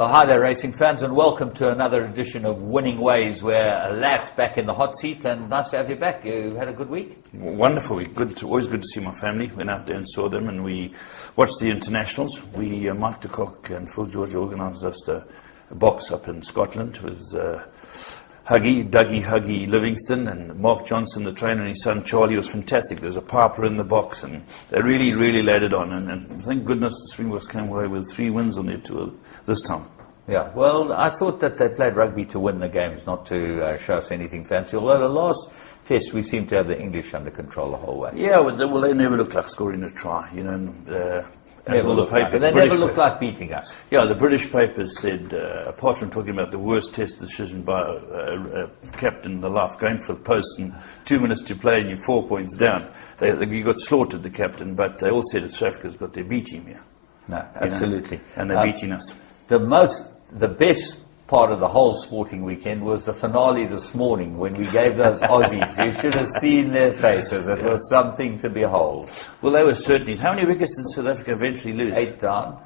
Well, hi there, racing fans, and welcome to another edition of Winning Ways, where Laf's back in the hot seat, and nice to have you back. You had a good week? Wonderful week. Always good to see my family. Went out there and saw them, and we watched the internationals. Mike de Kock and Phil George organised us a box up in Scotland with Dougie Livingston, and Mark Johnson, the trainer, and his son Charlie. Was fantastic. There was a Piper in the box, and they really laid it on. And thank goodness the Springboks came away with 3 wins on their tour this time. Yeah, well, I thought that they played rugby to win the games, not to show us anything fancy. Although the last test, we seemed to have the English under control the whole way. Yeah, well, they never looked like scoring a try, you know. They never looked like beating us. Yeah, the British papers said, apart from talking about the worst test decision by a captain in the life, going for the post and 2 minutes to play and you're 4 points down, you got slaughtered, the captain, but they all said South Africa's got their B team here. No, absolutely. You know, and they're beating us. The best part of the whole sporting weekend was the finale this morning when we gave those Aussies. You should have seen their faces. It was something to behold. Well, they were certainly. How many wickets did South Africa eventually lose? 8 down.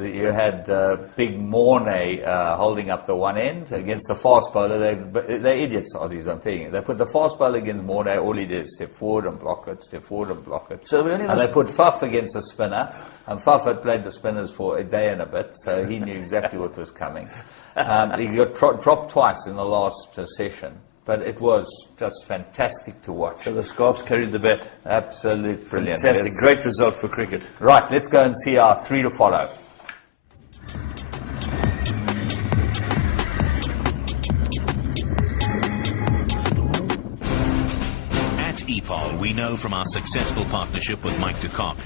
You had Big Mornay holding up the one end against the fast bowler. They're idiots, Aussies, I'm telling you. They put the fast bowler against Mornay. All he did is step forward and block it, step forward and block it. So they put Faf against the spinner. And Faf had played the spinners for a day and a bit, so he knew exactly what was coming. He got dropped twice in the last session, but it was just fantastic to watch. So the Scarps carried the bat. Absolutely brilliant. Fantastic. Great result for cricket. Right, let's go and see our 3 to follow. EPOL, we know from our successful partnership with Mike de Kock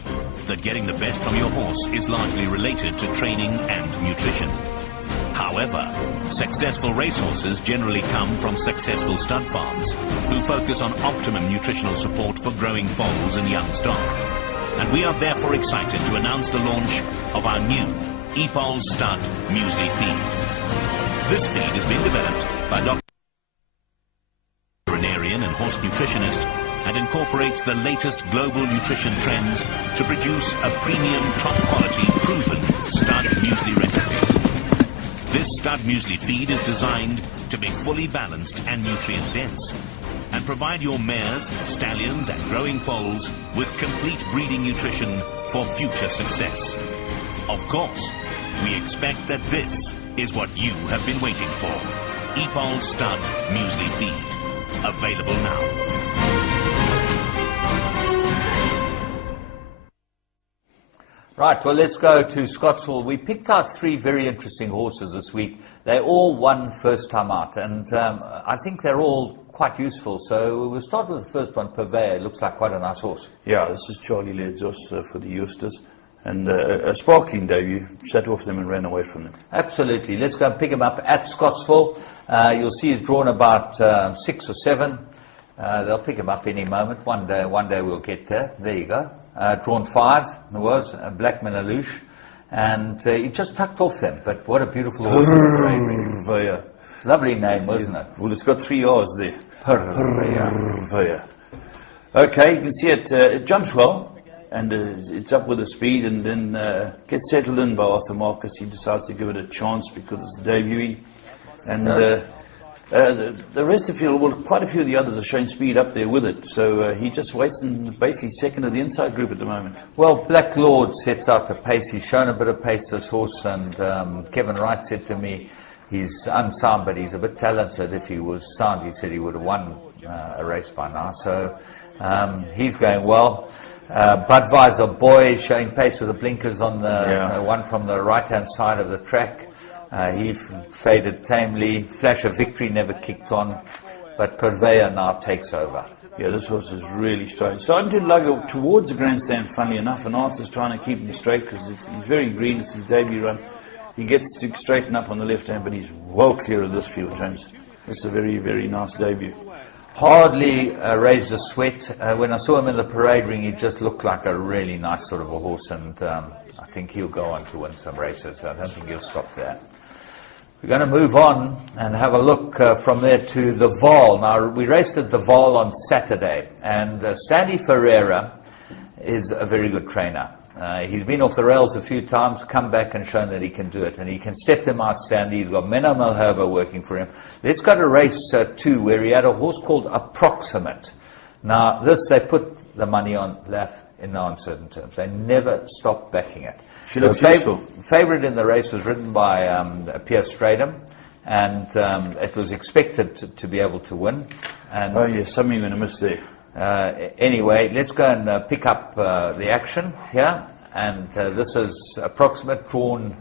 that getting the best from your horse is largely related to training and nutrition. However, successful racehorses generally come from successful stud farms who focus on optimum nutritional support for growing foals and young stock. And we are therefore excited to announce the launch of our new EPOL Stud Muesli Feed. This feed has been developed by Dr. veterinarian and horse nutritionist, and incorporates the latest global nutrition trends to produce a premium, top-quality, proven stud muesli recipe. This stud muesli feed is designed to be fully balanced and nutrient-dense, and provide your mares, stallions, and growing foals with complete breeding nutrition for future success. Of course, we expect that this is what you have been waiting for. EPOL Stud Muesli Feed. Available now. Right, well, let's go to Scottsville. We picked out 3 very interesting horses this week. They all won first time out, and I think they're all quite useful. So we'll start with the first one, Purveyor. Looks like quite a nice horse. Yeah, this is Charlie Ledzos for the Eusters. And a sparkling debut, sat off them and ran away from them. Absolutely. Let's go and pick him up at Scottsville. You'll see he's drawn about 6 or 7. They'll pick him up any moment. One day we'll get there. There you go. Drawn 5, it was, Black Menalouche. And he just tucked off them. But what a beautiful horse. Purveyor. Lovely name, wasn't it? Well, it's got 3 R's there. Purveyor. Okay, you can see it jumps well. And it's up with the speed, and then gets settled in by Arthur Marcus. He decides to give it a chance because it's debuting. And the rest of the field, well, quite a few of the others are showing speed up there with it. So he just waits in basically second of the inside group at the moment. Well, Black Lord sets out the pace. He's shown a bit of pace, this horse. And Kevin Wright said to me, he's unsound, but he's a bit talented. If he was sound, he said he would have won a race by now. So he's going well. Budweiser Boy showing pace with the blinkers on the one from the right-hand side of the track. He faded tamely. Flash of Victory never kicked on, but Purveyor now takes over. Yeah, this horse is really straight. Starting to lug towards the grandstand, funnily enough, and Arthur's trying to keep him straight because he's very green. It's his debut run. He gets to straighten up on the left hand, but he's well clear of this field, James. It's a very, very nice debut. Hardly raised a sweat. When I saw him in the parade ring, he just looked like a really nice sort of a horse, and I think he'll go on to win some races. I don't think he'll stop there. We're going to move on and have a look from there to the Vaal. Now, we raced at the Vaal on Saturday, and Stanley Ferreira is a very good trainer. He's been off the rails a few times, come back and shown that he can do it. And he can step them out standing. He's got Menno Malherbe working for him. Let's go to race 2, where he had a horse called Approximate. Now, this they put the money on Laf in no uncertain terms. They never stopped backing it. She looks useful. Favourite in the race was ridden by Pierre Stradum, and it was expected to be able to win. And Oh, yes, something you're going to miss there. anyway, let's go and pick up the action here. And this is Approximate, drawn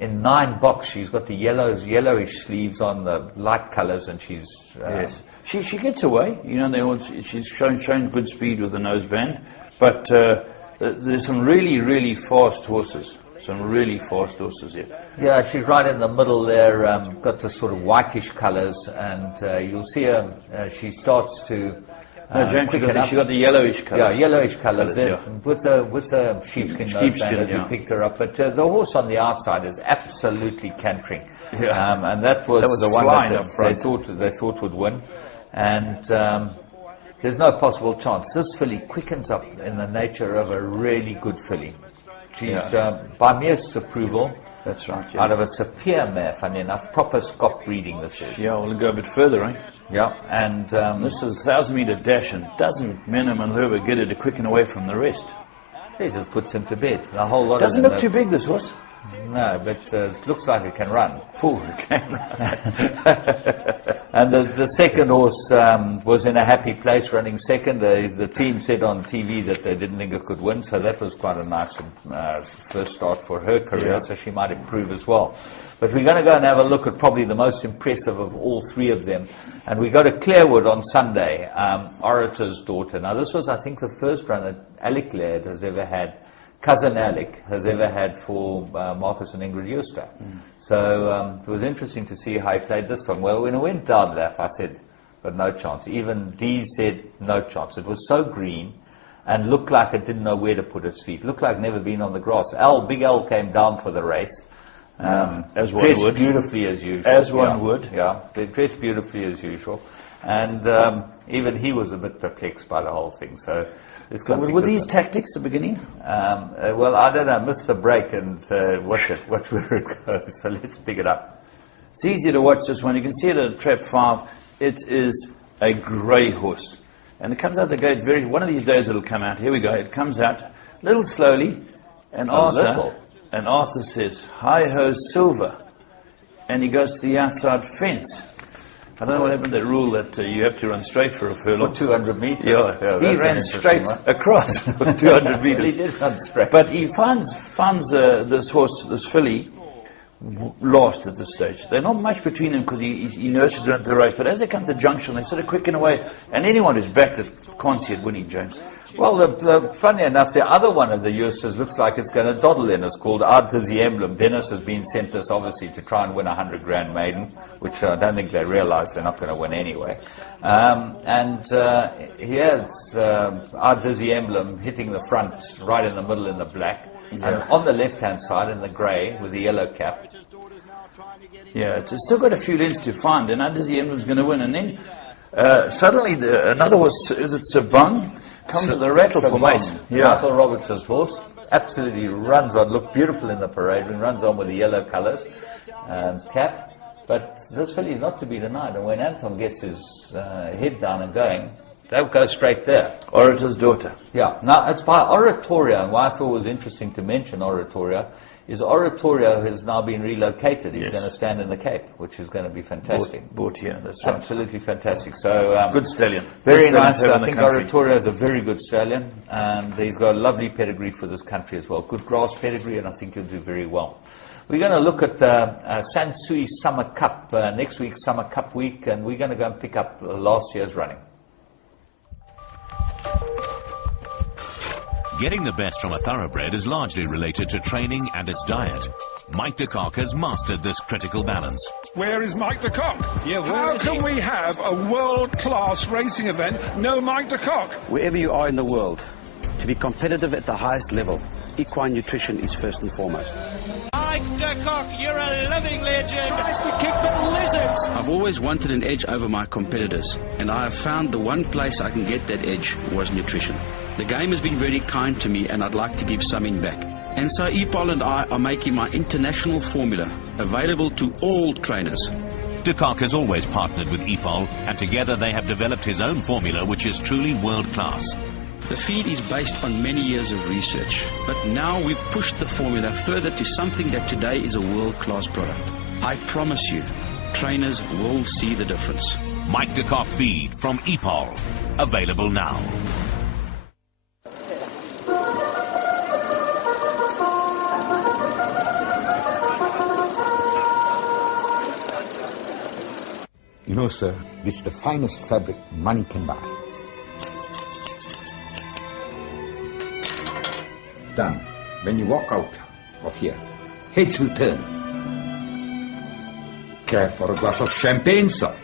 in 9 box. She's got the yellowish sleeves on, the light colours, and she's... Yes. She gets away. You know, she's shown good speed with the noseband. But there's some really fast horses. Some really fast horses here. Yeah, she's right in the middle there, got the sort of whitish colours, and you'll see her, she starts to... No, James, she quicken up. got the yellowish colours. Yeah, yellowish colours. Yeah. With the sheepskin noseband as we picked her up. But the horse on the outside is absolutely cantering. Yeah. And that was the one flying that up front. they thought would win. And there's no possible chance. This filly quickens up in the nature of a really good filly. She's, by Mears' approval, That's right, out of a Sapir mare, funny enough, proper Scott breeding this is. Yeah, we'll go a bit further, eh? Yeah, and This is a 1,000-metre dash, and doesn't Menno Malherbe get her to quicken away from the rest? he just puts him to bed. A whole lot Doesn't of look too big, this horse. No, but it looks like it can run. Full can. And the second horse was in a happy place running second. The team said on TV that they didn't think it could win, so that was quite a nice first start for her career, so she might improve as well. But we're going to go and have a look at probably the most impressive of all 3 of them. And we go to Clarewood on Sunday, Orator's Daughter. Now, this was, I think, the first run that Alec Laird has ever had, cousin Alec has ever had for Marcus and Ingrid Euster. So it was interesting to see how he played this one. Well, when it went down left, I said, but no chance. Even Dee said, no chance. It was so green and looked like it didn't know where to put its feet. Looked like never been on the grass. Big L came down for the race. As one Dressed would. beautifully as usual. As one would. Yeah, they dressed beautifully as usual. And even he was a bit perplexed by the whole thing. So there's something Were with these it. tactics at the beginning? Well, I don't know. Missed the break and watch where it goes. So let's pick it up. It's easier to watch this one. You can see it at Trap 5. It is a grey horse. And it comes out the gate one of these days it'll come out. Here we go. It comes out a little slowly. And Arthur says, hi-ho, Silver. And he goes to the outside fence. I don't know what happened to that rule that you have to run straight for a furlong. 200 metres. Yeah, he that's ran an straight interesting one. across 200 metres. He did run straight. But he finds this horse, this filly, lost at this stage. They're not much between them because he nurses her into the race. But as they come to junction, they sort of quicken away. And anyone who's backed it can't see it winning, James. Well, funny enough, the other one of the Eusters looks like it's going to dawdle in. It's called Our Dizzy Emblem. Dennis has been sent this, obviously, to try and win a 100 grand maiden, which I don't think they realise they're not going to win anyway. Here's Our Dizzy Emblem hitting the front, right in the middle in the black. Yeah. And on the left-hand side in the grey with the yellow cap. Yeah, it's still got a few lengths to find, and Our Dizzy Emblem's going to win. And then suddenly another horse, is it Sabang, comes to the rattle for mace. Michael Roberts' horse absolutely runs on, looked beautiful in the parade, and runs on with the yellow colours cap. But this filly is not to be denied, and when Anton gets his head down and going, they'll go straight there. Orator's Daughter. Yeah, now it's by Oratoria, and why I thought it was interesting to mention Oratoria is Oratoria has now been relocated. He's going to stand in the Cape, which is going to be fantastic. Bought here, that's right. Absolutely fantastic. So Good stallion. very Good stallion nice. to have in I the think country. Oratoria is a very good stallion, and he's got a lovely pedigree for this country as well. Good grass pedigree, and I think he'll do very well. We're going to look at Sansui Summer Cup next week, Summer Cup week, and we're going to go and pick up last year's running. Getting the best from a thoroughbred is largely related to training and its diet. Mike de Kock has mastered this critical balance. Where is Mike de Kock? Yeah, where How is can he? we have a world-class racing event, no Mike de Kock? Wherever you are in the world, to be competitive at the highest level, equine nutrition is first and foremost. Mike de Kock, you're a living legend. Tries to kick the lizards. I've always wanted an edge over my competitors, and I have found the one place I can get that edge was nutrition. The game has been very kind to me, and I'd like to give something back. And so EPOL and I are making my international formula available to all trainers. De Kock has always partnered with EPOL, and together they have developed his own formula, which is truly world-class. The feed is based on many years of research, but now we've pushed the formula further to something that today is a world-class product. I promise you, trainers will see the difference. Mike de Kock feed from EPOL, available now. You know, sir, this is the finest fabric money can buy. Done. When you walk out of here, heads will turn. Care for a glass of champagne, sir?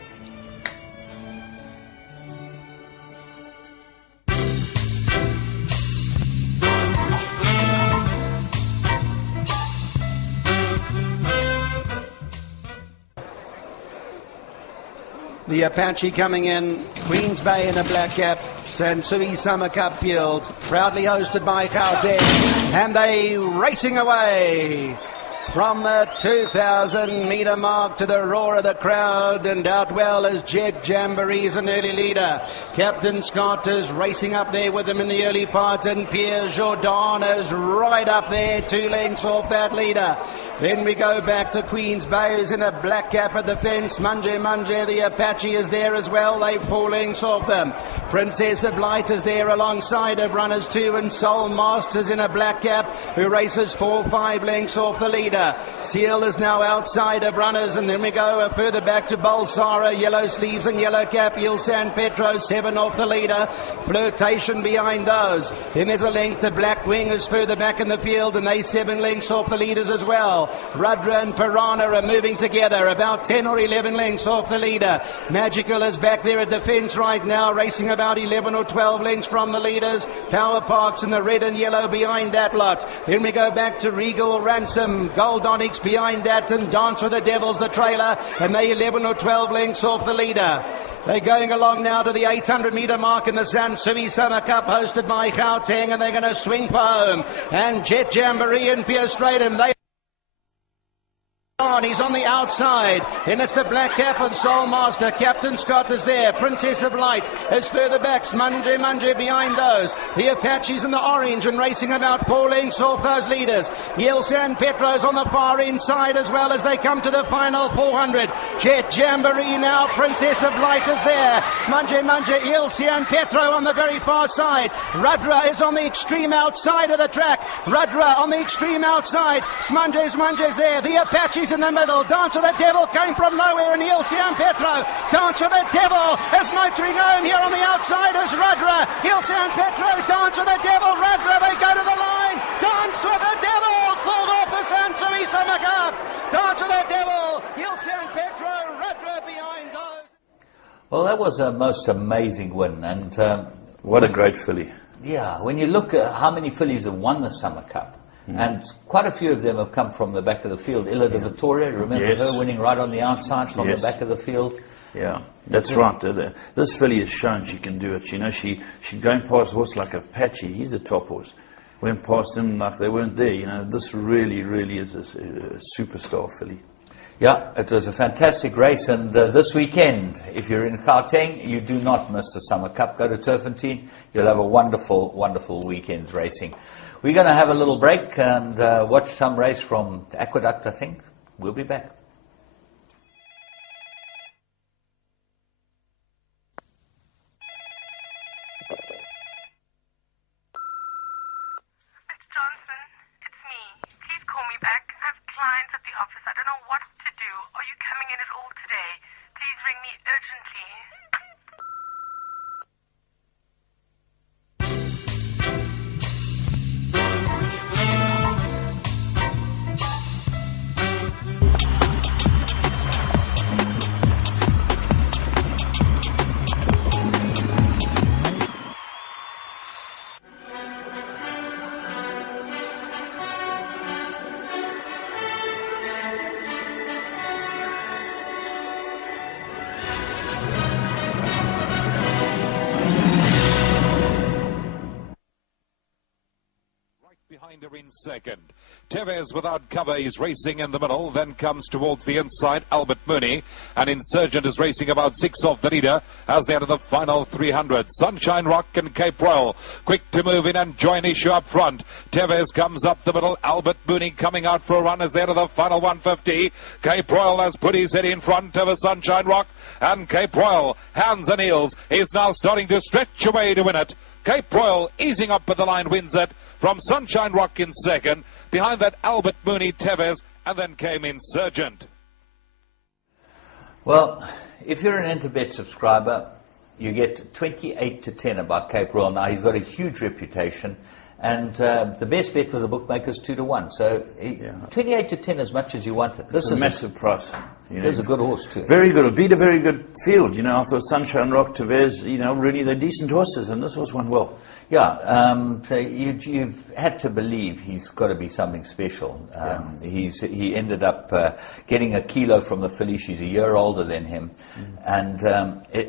The Apache coming in, Queens Bay in a black cap, Sansui Summer Cup field, proudly hosted by Gauteng, and they racing away from the 2,000 metre mark to the roar of the crowd, and out well as Jet Jamboree is an early leader. Captain Scott is racing up there with him in the early part, and Pierre Jourdan is right up there, 2 lengths off that leader. Then we go back to Queens Bay, who's in a black cap at the fence. Manje, the Apache is there as well. They're 4 lengths off them. Princess of Light is there alongside of runners 2, and Soul Masters in a black cap, who races 4-5 lengths off the leader. Seal is now outside of runners, and then we go further back to Balsara, yellow sleeves and yellow cap. Il San Petro, 7 off the leader. Flirtation behind those. Then there's a length. The Black Wing is further back in the field, and they 7 lengths off the leaders as well. Rudra and Piranha are moving together, about 10 or 11 lengths off the leader. Magical is back there at the fence right now, racing about 11 or 12 lengths from the leaders. Power Parks in the red and yellow behind that lot. Then we go back to Regal Ransom, Gold Onyx behind that, and Dance with the Devils, the trailer, and they 11 or 12 lengths off the leader. They're going along now to the 800 metre mark in the Sansui Summer Cup, hosted by Gauteng, and they're going to swing for home. And Jet Jamboree and Pierre Stratum, they on. He's on the outside. Then it's the black cap of Soul Master. Captain Scott is there. Princess of Light is further back. Manje behind those. The Apaches in the orange and racing about 4 lengths off those leaders. Il San Petro's on the far inside as well as they come to the final 400. Jet Jamboree now. Princess of Light is there. Manje, Il San Petro on the very far side. Rudra is on the extreme outside of the track. Rudra on the extreme outside. Smanje's there. The Apaches in the middle. Dance of the Devil came from nowhere, and Il San Petro. Dance of the Devil is motoring home here on the outside as Rudra. Il San Petro, Dance of the Devil, Rudra, they go to the line. Dance of the Devil pulled off the Sansui Summer Cup. Dance of the Devil, Il San Petro, Rudra behind those. Well, that was a most amazing win, and What a great filly. yeah, when you look at how many fillies have won the Summer Cup, and quite a few of them have come from the back of the field. Illa de Vittoria, remember Yes. her winning right on the outside from Yes. the back of the field? Yeah, that's right. This filly has shown she can do it. You know, she going past a horse like Apache. He's a top horse. Went past him like they weren't there. You know, this really is a superstar filly. Yeah, it was a fantastic race, and this weekend, if you're in Gauteng, you do not miss the Summer Cup. Go to Turfentine. You'll have a wonderful weekend racing. We're going to have a little break and watch some race from Aqueduct, I think. We'll be back. It's Johnson. It's me. Please call me back. I have clients at the office. I don't know what to do. Are you coming in at all today? Please ring me urgently. in second. Tevez without cover is racing in the middle, then comes towards the inside Albert Mooney, and Insurgent is racing about 6 off the leader as they enter the final 300. Sunshine Rock and Cape Royal quick to move in and join issue up front. Tevez comes up the middle, Albert Mooney coming out for a run as they enter the final 150. Cape Royal has put his head in front of a Sunshine Rock, and Cape Royal, hands and heels, is now starting to stretch away to win it. Cape Royal easing up at the line wins it from Sunshine Rock in second. Behind that, Albert Mooney, Tevez, and then came Insurgent. Well, if you're an Interbet subscriber, you get 28-10 about Cape Royal. Now, he's got a huge reputation, and the best bet for the bookmakers 2-1. So 28-10 as much as you want it. This is a massive price. There's a good horse too. Very good. It beat a very good field. I thought Sunshine Rock, Tevez, really they're decent horses, and this horse won well. Yeah, so you've had to believe he's got to be something special. He ended up getting a kilo from the filly. She's a year older than him. And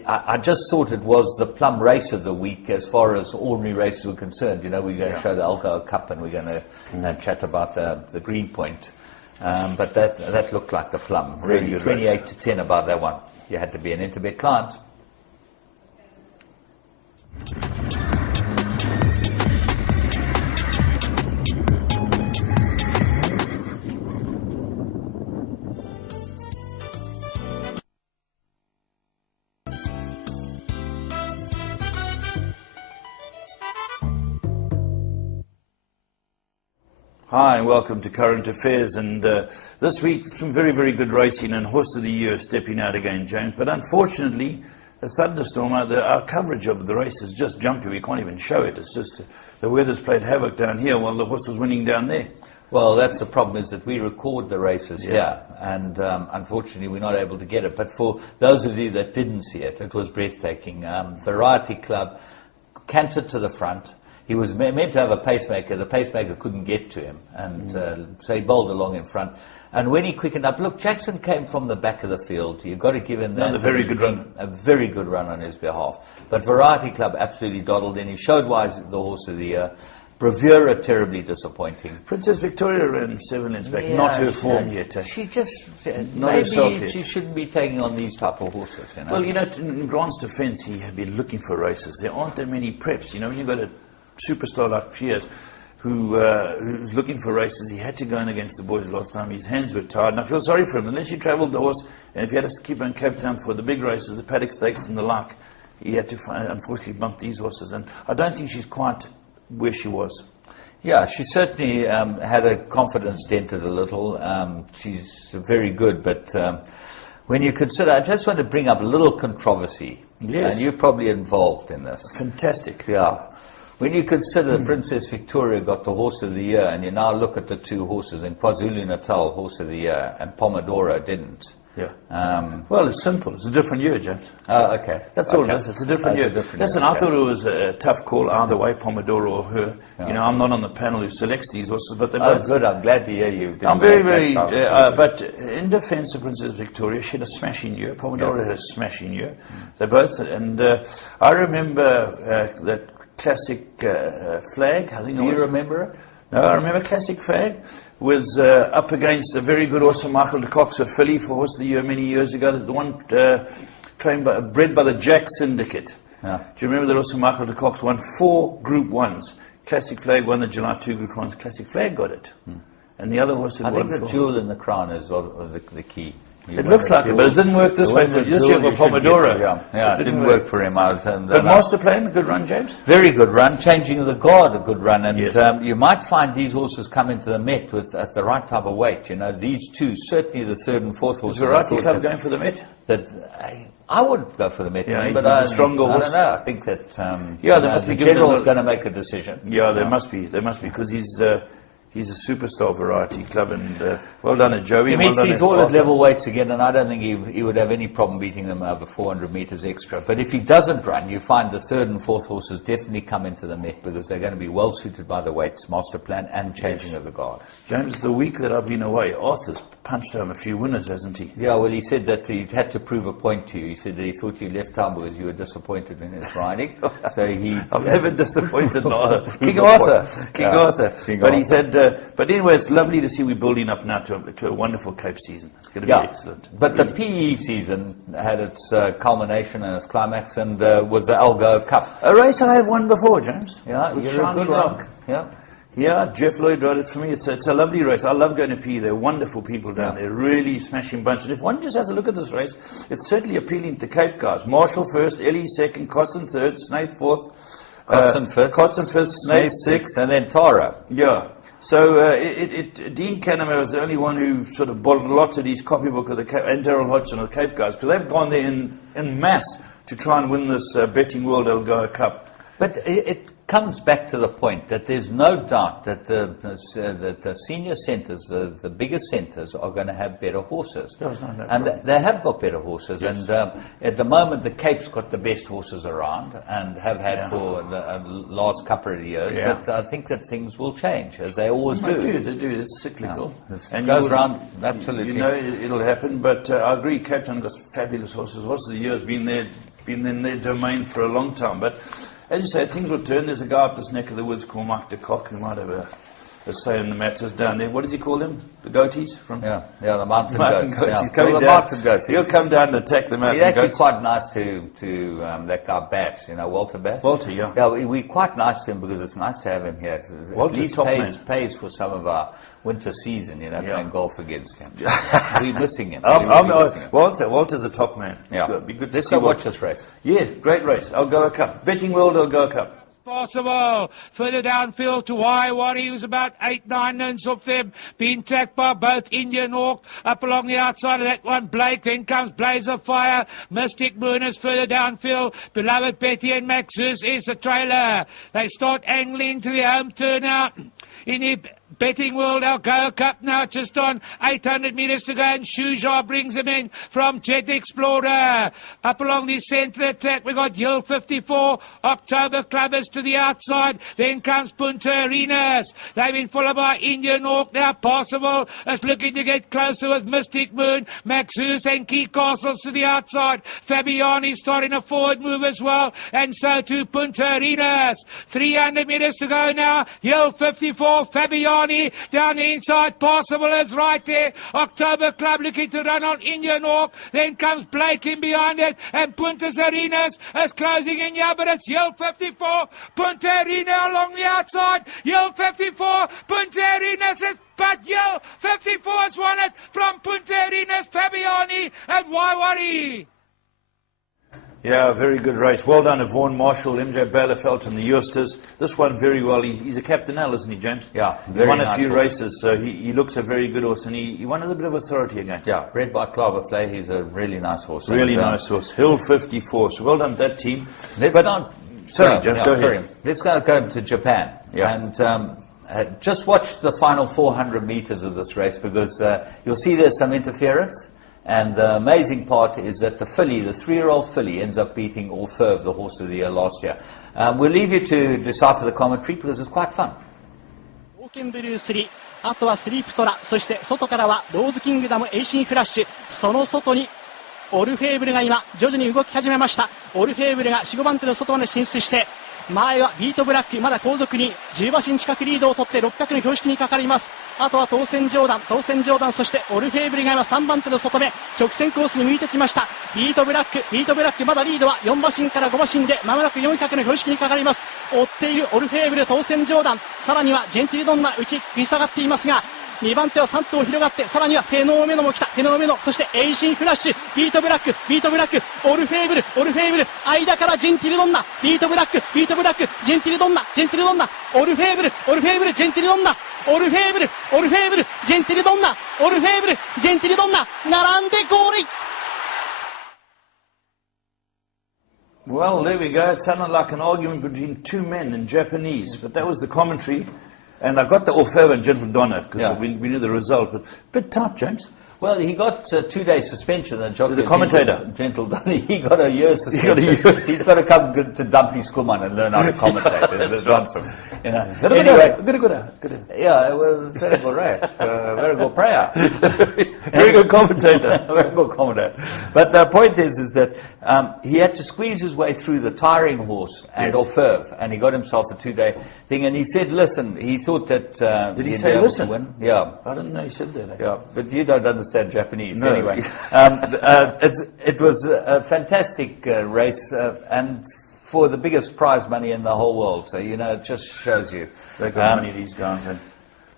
I just thought it was the plum race of the week as far as ordinary races were concerned. We're going to show the Alcoa Cup, and we're going to chat about the Green Point. But that looked like the plum. Really, 28-10 about that one. You had to be an Interbet client. Hi, and welcome to Current Affairs. And this week, some very, very good racing, and Horse of the Year stepping out again, James. But unfortunately, a thunderstorm, our coverage of the race is just jumpy. We can't even show it. It's just the weather's played havoc down here while the horse was winning down there. Well, that's the problem, is that we record the races here, and unfortunately we're not able to get it. But for those of you that didn't see it, it was breathtaking. Variety Club cantered to the front. He was meant to have a pacemaker. The pacemaker couldn't get to him, and so he bowled along in front. And when he quickened up, look, Jackson came from the back of the field. You've got to give him that. Another very good run. A very good run on his behalf. But Variety Club absolutely dawdled in. He showed why he's the Horse of the Year. Bravura terribly disappointing. Princess Victoria ran 7 lengths back. Not her form yet. She just not herself yet. She shouldn't be taking on these type of horses. Well, in Grant's defence, he had been looking for races. There aren't that many preps. When you've got a superstar like Piers who's looking for races, he had to go in against the boys last time. His hands were tired, and I feel sorry for him. Unless you travelled the horse, and if you had to keep on Cape Town for the big races, the Paddock Stakes and the like, he had to unfortunately bump these horses. And I don't think she's quite where she was. Yeah, she certainly had her confidence dented a little. She's very good, but when you consider, I just want to bring up a little controversy. Yes. And you're probably involved in this. Fantastic. Yeah. When you consider that Princess Victoria got the Horse of the Year, and you now look at the two horses, in KwaZulu-Natal, Horse of the Year, and Pomodoro didn't. Yeah. Well, it's simple. It's a different year, James. Oh, okay. That's all it is. It's a different year. Listen, I thought it was a tough call either way, Pomodoro or her. Yeah. I'm not on the panel who selects these horses, but they're both good. I'm glad to hear you. I'm very, but in defence of Princess Victoria, she had a smashing year. Pomodoro had a smashing year. They both, and I remember that classic flag. I think. Do you remember it? No, I remember Classic Flag was up against a very good horse, Michael de Cox, a filly for Horse of the Year many years ago. The one bred by the Jack Syndicate. Yeah. Do you remember that also Michael de Cox won 4 Group 1s? Classic Flag won the July 2 Group 1s. Classic Flag got it. And the other horse had won. I think the jewel in the crown is the key. It looks like it, but it didn't work this way for this year for Pomodoro. Yeah, it didn't work for him. But Master Plan, a good run, James? Very good run. Changing the Guard, a good run. And you might find these horses come into the Met at the right type of weight. These two, certainly the 3rd and 4th horses. Is Variety Club going for the Met? I would go for the Met, but a stronger horse. I don't know. I think that there must the be general's going to make a decision. Yeah, there must be. There must be, because He's a superstar variety club, and well done at Joey. He well meets done he's at all at Arthur. level weights again, and I don't think he would have any problem beating them over 400 metres extra. But if he doesn't run, you find the third and fourth horses definitely come into the net because they're going to be well suited by the weights, master plan, and changing of the guard. James, the week that I've been away, Arthur's punched home a few winners, hasn't he? Yeah, well, he said that he had to prove a point to you. He said that he thought you left town because you were disappointed in his riding. So I'm never disappointed in Arthur. King Arthur. But he said, but anyway, it's lovely to see we're building up now to a wonderful Cape season. It's going to be excellent. But the PE season had its culmination and its climax, and was the Algo Cup. A race I have won before, James. Yeah, with you're a Shiny good Rock. one. Yeah. Yeah, Jeff Lloyd rode it for me. It's a lovely race. I love going to PE. They're wonderful people down there. Really smashing bunch. And if one just has a look at this race, it's certainly appealing to Cape guys. Marshall first, Ellie second, Costin third, Snaith fourth. Costin fifth, Snaith sixth. and then Tara. Yeah. So Dean Canham was the only one who sort of bought lots of these copybook of the Cape, and Daryl Hodgson of the Cape guys, because they've gone there in mass to try and win this Betting World Algoa Cup. But it comes back to the point that there's no doubt that the senior centres, the bigger centres, are going to have better horses. And they have got better horses. Yes. And at the moment, the Cape's got the best horses around and have had for the last couple of years. Yeah. But I think that things will change, as they always do. They do. It's cyclical. And it goes round, absolutely. You know it'll happen, but I agree, Cape Town got fabulous horses. Horses of the year has been in their domain for a long time. But as you say, things will turn. There's a guy up this neck of the woods called Mark de Kock who might have a say in the matters down there. What does he call them? The goatees? Yeah, the mountain goats. He's Yeah. coming Well, the down. mountain goats. He'll come down and attack the mountain He's actually goats. quite nice to that guy Bass, Walter Bass. Walter, yeah. Yeah, we're quite nice to him because it's nice to have him here. Walter, at least top man. pays for some of our winter season, playing golf against him. We're missing him. Walter's a top man. Yeah. Be good to Let's see go watch this race. Yeah, great race. Algoa Cup. Betting World Algoa Cup. Possible. Further downfield to Waiwari, who's about 8-9 lengths off them. Being tracked by both Indian Hawk. Up along the outside of that one, Blake. Then comes Blaze of Fire. Mystic Moon is further downfield. Beloved Betty and Maxus is the trailer. They start angling to the home turnout. In the Betting World Algoa Cup now, just on 800 metres to go, and Shuja brings them in from Jet Explorer. Up along the centre of the track, we got Hill 54, October Clubbers to the outside, then comes Punta Arenas. They've been followed by Indian Hawk, now Possible is looking to get closer with Mystic Moon, Maxus and Key Castles to the outside. Fabiani starting a forward move as well, and so too Punta Arenas. 300 metres to go now, Hill 54, Fabiani down the inside, Possible is right there. October Club looking to run on Indian Hawk. Then comes Blake in behind it, and Punta Arenas is closing in here, but it's Hill 54, Punta Arenas along the outside. Hill 54, Punta Arenas is, but Hill 54 has won it from Punta Arenas, Fabiani and Waiwari. Yeah, very good race. Well done to Vaughan Marshall, MJ Bailefelt and the Eusters. This one very well. He's a captain now, isn't he, James? Yeah, he won a few races, so he looks a very good horse, and he won a little bit of authority again. Yeah, bred by Clover Flay. He's a really nice horse. Really nice horse. Hill 54. So well done to that team. Sorry, Jim, go ahead. Let's go to Japan. Yeah. And just watch the final 400 metres of this race, because you'll see there's some interference. And the amazing part is that the filly, the 3-year-old filly, ends up beating Orfev, the horse of the year last year. We'll leave you to decipher the commentary because it's quite fun. オーケンブルー3、あとはスリープトラ、そして外からはローズキングダム、エイシンフラッシュ、その外にオルフェーブルが今徐々に動き始めました。オルフェーブルが4、5番手の外まで進出して、前はビートブラック、まだ後続に10馬身近くリードを取って600の標識にかかります。あとは当選ジョーダン、そしてオルフェーブルが今3番手の外目、直線コースに向いてきました。ビートブラック、まだリードは4馬身から5馬身で、まもなく400の標識にかかります。追っているオルフェーブル、当選ジョーダン、さらにはジェンティリドンナ、内、食い下がっていますが、2番手は3頭広がって、さらにはフェノーメノも来た。フェノーメノ、そしてエイシンフラッシュ、ビートブラック、オルフェーブル、間からジェンティリドンナ、ビートブラック、ジェンティリドンナ、オルフェーブル、ジェンティリドンナ、オルフェーブル、ジェンティリドンナ、並んでゴールイン。Well, there we go. It sounded like an argument between two men in Japanese, but that was the commentary. And I got the Orfeo and Gentle Donna because we knew the result. But a bit tough, James. Well, he got a 2-day suspension. The commentator. Gentle Donny, he got a year's suspension. He's got to come to Dumpy Skuman and learn how to commentate. It's nonsense. You know. Anyway, good. Yeah, well, very good prayer. Very good commentator. Very good commentator. But the point is that he had to squeeze his way through the tiring horse and Orfeo, and he got himself a 2-day thing. And he said, listen, he thought that did he say listen? Win. Yeah. I didn't know he said that. Yeah, but you don't understand Japanese. No. Anyway. It was a fantastic race, and for the biggest prize money in the whole world. So, you know, it just shows you. They got money, these guys.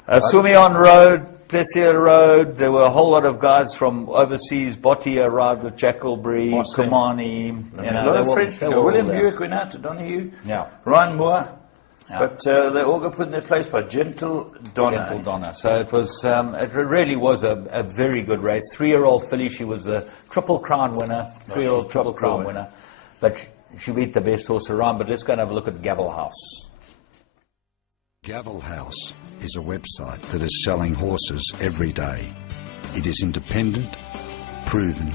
Sumion Road, Plessier Road, there were a whole lot of guys from overseas. Botti arrived with Jackalbury, Kamani. You know, a lot of French people. William Buick went out to Donahue. Yeah. Ryan Moore. Yeah. But they all got put in their place by Gentle Donna. Gentle Donna. So it was, it really was a very good race. 3-year-old filly, she was the Triple Crown winner. 3-year-old Triple Crown winner. But she beat the best horse around. But let's go and have a look at Gavel House. Gavel House is a website that is selling horses every day. It is independent, proven,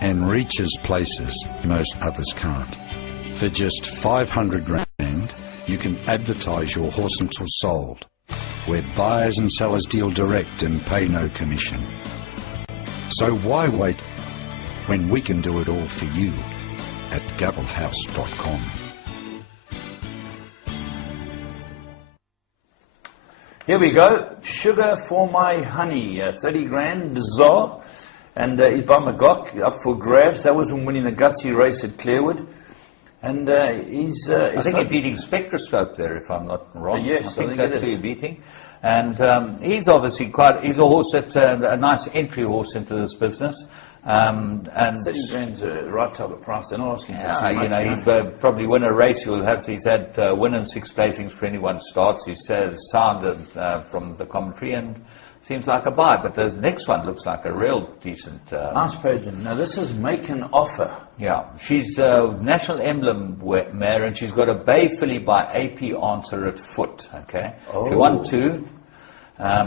and reaches places most others can't. For just 500 Rand, you can advertise your horse until sold, where buyers and sellers deal direct and pay no commission. So why wait when we can do it all for you at gavelhouse.com? Here we go. Sugar for my honey, 30 grand, Czar. And Ivan McGock up for grabs. That was when winning the gutsy race at Clearwood. And he's I think he's beating Spectroscope there, if I'm not wrong. Yes, I think that's who you're beating. And he's obviously he's a horse that's a nice entry horse into this business. And 30 grand's a right type of price. They're not asking for too much. You know, he'd probably win a race. He's had win and 6 placings for anyone starts. He says sounded from the commentary and seems like a buy. But the next one looks like a real decent. Ice Pageant. Now this is Make an Offer. Yeah, she's a National Emblem mare, and she's got a Bay filly by AP Answer at foot. Okay, Oh. She won 2.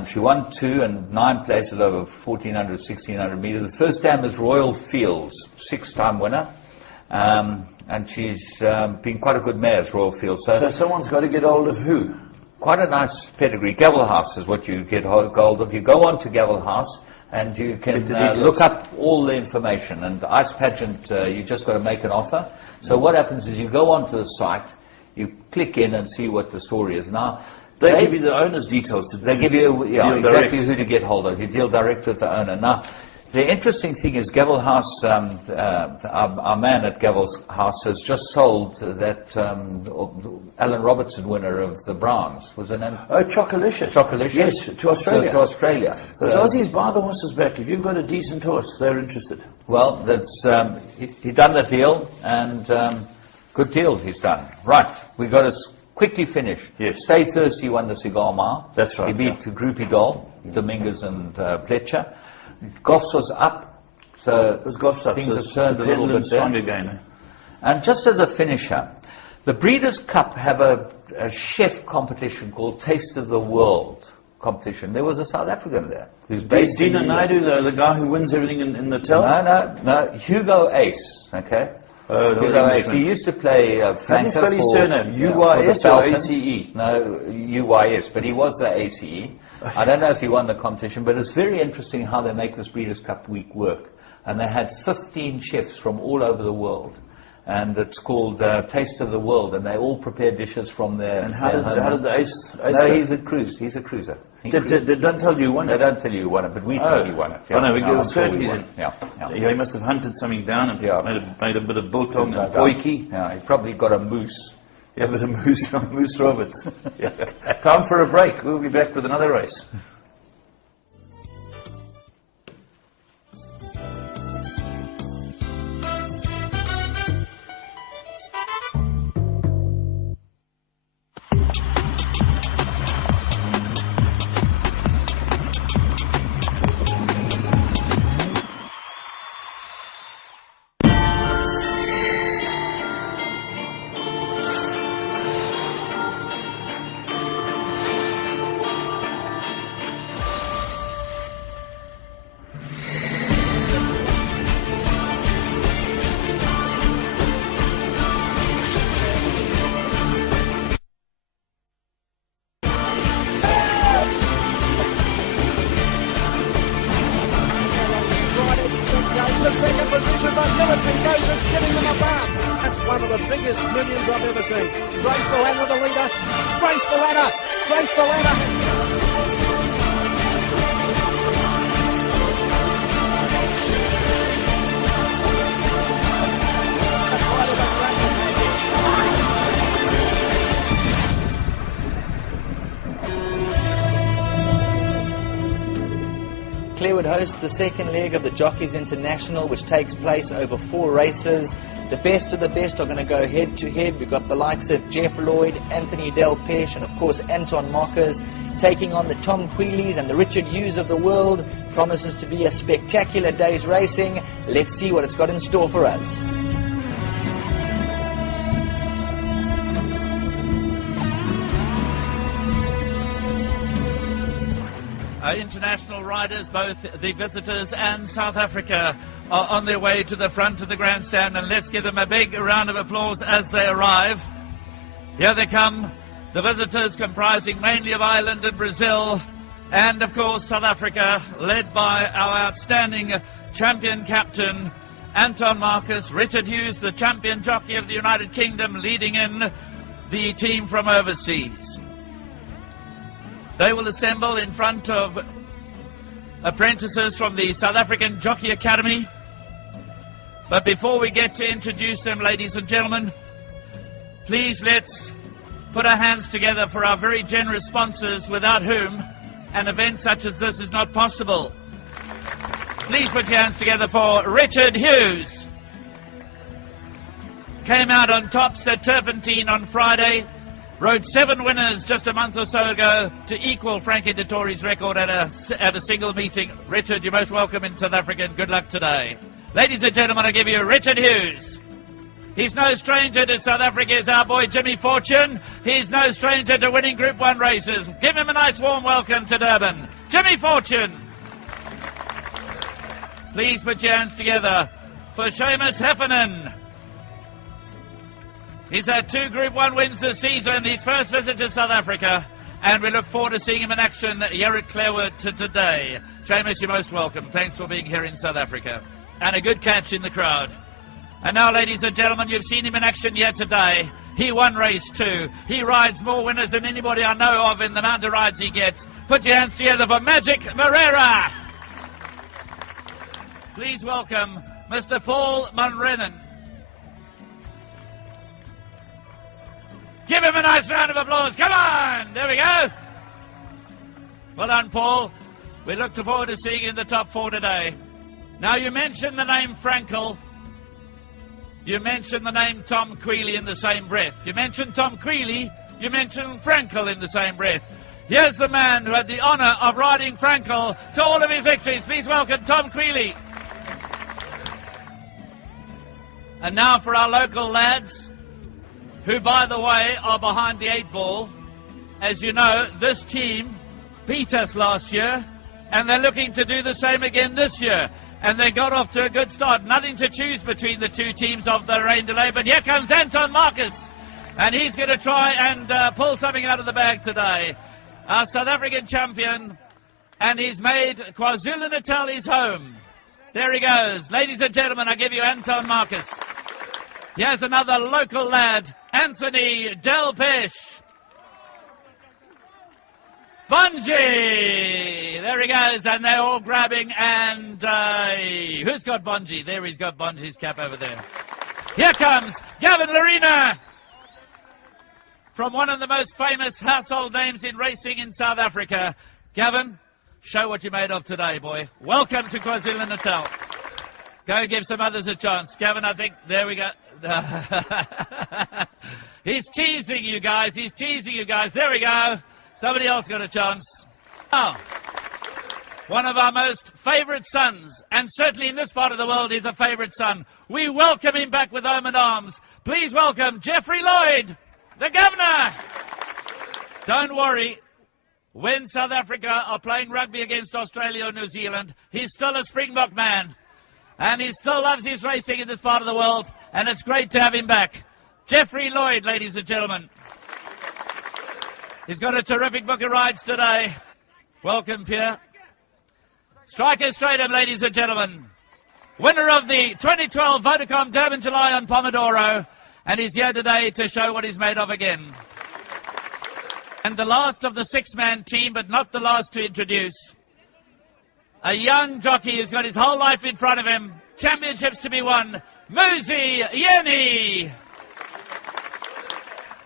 She won 2 and 9 places over 1,400, 1,600 meters. The first dam is Royal Fields, 6-time winner. And she's been quite a good mare, as Royal Fields. So someone's got to get hold of who? Quite a nice pedigree. Gavel House is what you get hold of. You go on to Gavel House and you can look up all the information. And Ice Pageant, you just got to make an offer. So what happens is you go onto the site, you click in and see what the story is. Now, they give you the owner's details. They give you exactly direct. who to get hold of. You deal direct with the owner. Now, the interesting thing is Gavel House, our man at Gavel's House has just sold that Alan Robertson winner of the Browns. Was her name? Oh, Chocolicious. Chocolicious. Yes, to Australia. To Australia. Those Aussies buy the horses back. If you've got a decent horse, they're interested. Well, that's he done the deal, and good deal he's done. Right, we've got to quickly finish. Yes. Stay Thirsty won the Cigar Mile. That's right. He beat Groupie Doll, Dominguez and Pletcher. Goffs was up, so things have turned a little bit there. Again, And just as a finisher, the Breeders' Cup have a chef competition called Taste of the World competition. There was a South African there who's based in Dina Naidu, the guy who wins everything in the tel? No. Hugo Ace, okay? Hugo Ace. He used to play flanker. How do you spell his surname? UYS or ACE? No, UYS, but he was the ACE. I don't know if he won the competition, but it's very interesting how they make this Breeders' Cup week work. And they had 15 chefs from all over the world. And it's called Taste of the World, and they all prepare dishes from their And how did the Ace No, go? he's a cruiser. They don't tell you who won it? They don't tell you who won it, but we think he won it. Oh, no, we I'm go sure certainly he then. won. Yeah, he must have hunted something down and made a bit of biltong and poiki. Yeah, he probably got a moose. Yeah, but a Moose Roberts. Time for a break. We'll be back with another race. into second position, but Military goes, it's giving them a bump. That's one of the biggest millions I've ever seen. Grace Valana, the leader. Grace Valana. Grace Valana. Clarewood hosts the second leg of the Jockeys International, which takes place over 4 races. The best of the best are going to go head-to-head. We've got the likes of Jeff Lloyd, Anthony Del Pesce, and of course Anton Marcus, taking on the Tom Quealy's and the Richard Hughes of the world. Promises to be a spectacular day's racing. Let's see what it's got in store for us. International riders, both the visitors and South Africa, are on their way to the front of the grandstand, and let's give them a big round of applause as they arrive. Here they come, the visitors comprising mainly of Ireland and Brazil, and of course South Africa, led by our outstanding champion captain Anton Marcus. Richard Hughes, the champion jockey of the United Kingdom, leading in the team from overseas. They will assemble in front of apprentices from the South African Jockey Academy. But before we get to introduce them, ladies and gentlemen, please let's put our hands together for our very generous sponsors, without whom an event such as this is not possible. Please put your hands together for Richard Hughes. Came out on tops at Turpentine on Friday. Rode 7 winners just a month or so ago to equal Frankie Dettori's record at a single meeting. Richard, you're most welcome in South Africa, and good luck today. Ladies and gentlemen, I give you Richard Hughes. He's no stranger to South Africa, is our boy Jimmy Fortune. He's no stranger to winning Group 1 races. Give him a nice warm welcome to Durban. Jimmy Fortune. Please put your hands together for Seamus Heffernan. He's had 2 Group 1 wins this season, his first visit to South Africa, and we look forward to seeing him in action here at Clarewood today. Seamus, you're most welcome. Thanks for being here in South Africa. And a good catch in the crowd. And now, ladies and gentlemen, you've seen him in action here today. He won race 2. He rides more winners than anybody I know of in the amount of rides he gets. Put your hands together for Magic Moreira. Please welcome Mr. Paul Munrenan. Give him a nice round of applause. Come on. There we go. Well done, Paul. We look forward to seeing you in the top 4 today. Now, you mentioned the name Frankel. You mentioned the name Tom Quealy in the same breath. You mentioned Tom Quealy. You mentioned Frankel in the same breath. Here's the man who had the honour of riding Frankel to all of his victories. Please welcome Tom Quealy. And now for our local lads, who, by the way, are behind the 8 ball. As you know, this team beat us last year, and they're looking to do the same again this year. And they got off to a good start. Nothing to choose between the 2 teams of the Rain Delay, but here comes Anton Marcus, and he's going to try and pull something out of the bag today. Our South African champion, and he's made KwaZulu-Natal his home. There he goes. Ladies and gentlemen, I give you Anton Marcus. Here's another local lad, Anthony Del Pesce. Bonji! There he goes, and they're all grabbing, and who's got Bonji? There he's got Bonji's cap over there. Here comes Gavin Lerena, from one of the most famous household names in racing in South Africa. Gavin, show what you're made of today, boy. Welcome to KwaZulu-Natal. Go give some others a chance. Gavin, I think, there we go. He's teasing you guys. He's teasing you guys. There we go. Somebody else got a chance. Now, one of our most favourite sons, and certainly in this part of the world he's a favourite son. We welcome him back with open arms. Please welcome Jeffrey Lloyd, the governor. Don't worry. When South Africa are playing rugby against Australia or New Zealand, he's still a Springbok man. And he still loves his racing in this part of the world, and it's great to have him back. Jeffrey Lloyd, ladies and gentlemen. He's got a terrific book of rides today. Welcome, Pierre. Striker Stratum, ladies and gentlemen. winner of the 2012 Vodacom Durban July on Pomodoro, and he's here today to show what he's made of again. And the last of the six-man team, but not the last to introduce, a young jockey who's got his whole life in front of him, championships to be won, Muzi Yeni.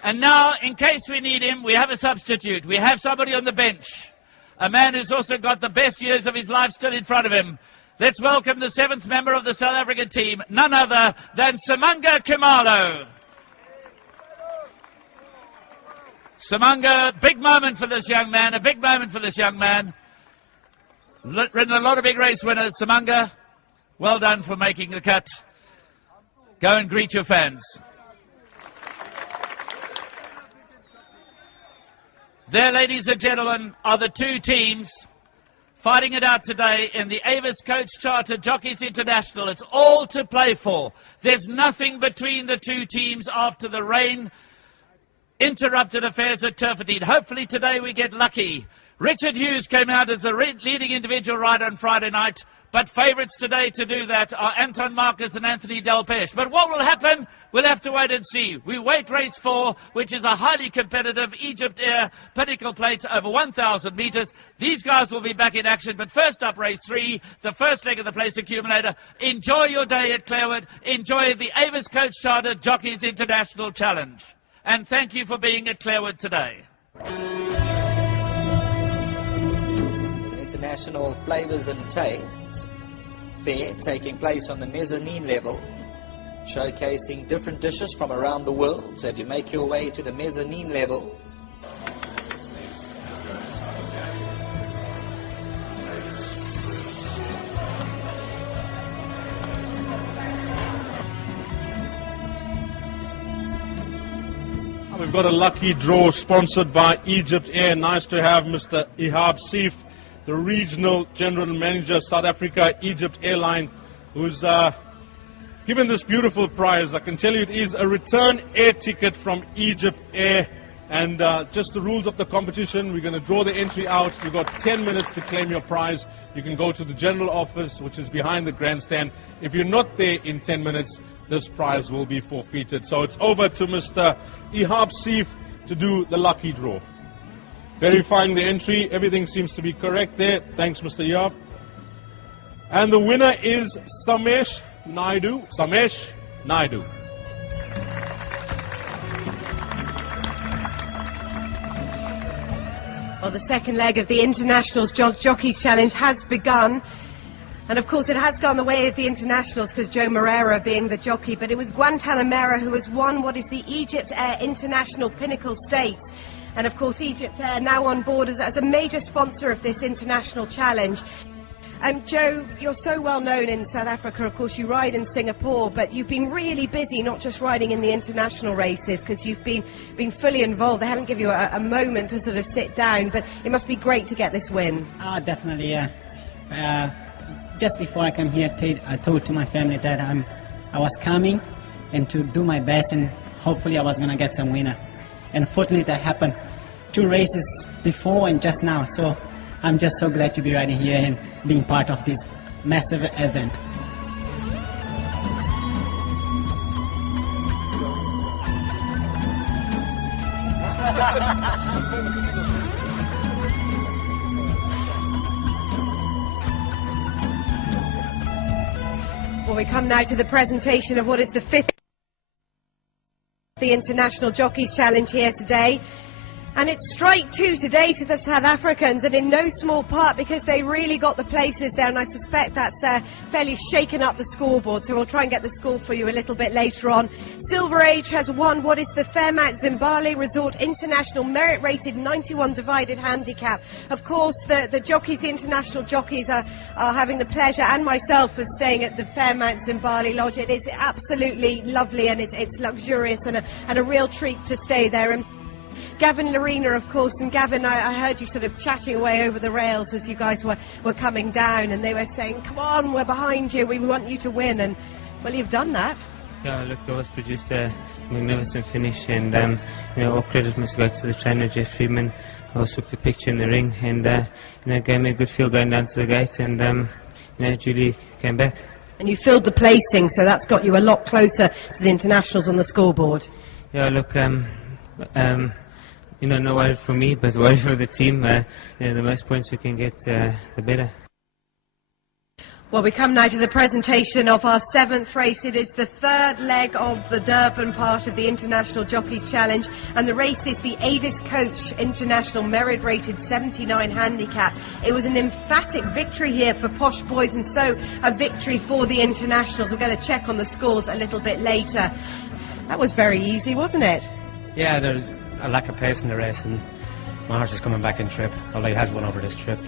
And now, in case we need him, we have a substitute. We have somebody on the bench, a man who's also got the best years of his life still in front of him. Let's welcome the seventh member of the South African team, none other than Simanga Khumalo. Simanga, big moment for this young man, a big moment for this young man. Ridden a lot of big race winners. Simanga, well done for making the cut. Go and greet your fans. There, ladies and gentlemen, are the two teams fighting it out today in the Avis Coach Charter Jockeys International. It's all to play for. There's nothing between the two teams after the rain interrupted affairs at Turferdene. Hopefully today we get lucky. Richard Hughes came out as the leading individual rider on Friday night, but favourites today to do that are Anton Marcus and Anthony Delpeche. But what will happen? We'll have to wait and see. We wait race 4, which is a highly competitive Egypt Air Pinnacle Plate over 1,000 metres. These guys will be back in action, but first up race 3, the first leg of the place accumulator. Enjoy your day at Clarewood. Enjoy the Avis Coach Charter Jockeys International Challenge. And thank you for being at Clarewood today. International Flavours and Tastes fair taking place on the mezzanine level, showcasing different dishes from around the world. So if you make your way to the mezzanine level, we've got a lucky draw sponsored by Egypt Air. Nice to have Mr. Ihab Seif, the Regional General Manager, South Africa, Egypt Airline, who's given this beautiful prize. I can tell you it is a return air ticket from Egypt Air. And just the rules of the competition, we're going to draw the entry out. You've got 10 minutes to claim your prize. You can go to the general office, which is behind the grandstand. If you're not there in 10 minutes, this prize will be forfeited. So it's over to Mr. Ihab Seif to do the lucky draw. Verifying the entry, everything seems to be correct there. Thanks, Mr. Ihab. And the winner is Samesh Naidu. Samesh Naidu. Well, the second leg of the Internationals Jockeys Challenge has begun. And of course it has gone the way of the Internationals because Joe Moreira being the jockey, but it was Guantanamera who has won what is the Egypt Air International Pinnacle Stakes. And of course Egypt Air now on board as a major sponsor of this international challenge. Joe, you're so well known in South Africa. Of course you ride in Singapore, but you've been really busy not just riding in the international races because you've been fully involved. They haven't given you a moment to sort of sit down, but it must be great to get this win. Definitely, yeah. Just before I come here, I told to my family that I was coming and to do my best, and hopefully I was going to get some winner. And fortunately that happened 2 races before and just now. So I'm just so glad to be riding here and being part of this massive event. Well, we come now to the presentation of what is the 5th the International Jockeys Challenge here today. And it's strike 2 today to the South Africans, and in no small part because they really got the places there, and I suspect that's fairly shaken up the scoreboard, so we'll try and get the score for you a little bit later on. Silver Age has won what is the Fairmount Zimbabwe Resort International merit-rated 91 divided handicap. Of course, the jockeys, the international jockeys are having the pleasure, and myself, of staying at the Fairmount Zimbabwe Lodge. It is absolutely lovely, and it's luxurious, and a real treat to stay there. And Gavin Larena, of course, and Gavin, I heard you sort of chatting away over the rails as you guys were coming down, and they were saying, come on, we're behind you, we want you to win, and well, you've done that. Yeah, look, I was produced a magnificent finish, and all credit must go to the trainer, Jeff Friedman. I also took the picture in the ring, and gave me a good feel going down to the gate, and Julie came back. And you filled the placing, so that's got you a lot closer to the internationals on the scoreboard. Yeah, look, no worry for me, but worry for the team. The most points we can get, the better. Well, we come now to the presentation of our 7th race. It is the 3rd leg of the Durban part of the International Jockeys Challenge, and the race is the Avis Coach International Merit-Rated 79 handicap. It was an emphatic victory here for Posh Boys, and so a victory for the internationals. We're going to check on the scores a little bit later. That was very easy, wasn't it? Yeah, there's a lack of pace in the race, and my horse is coming back in trip, although he has won over this trip.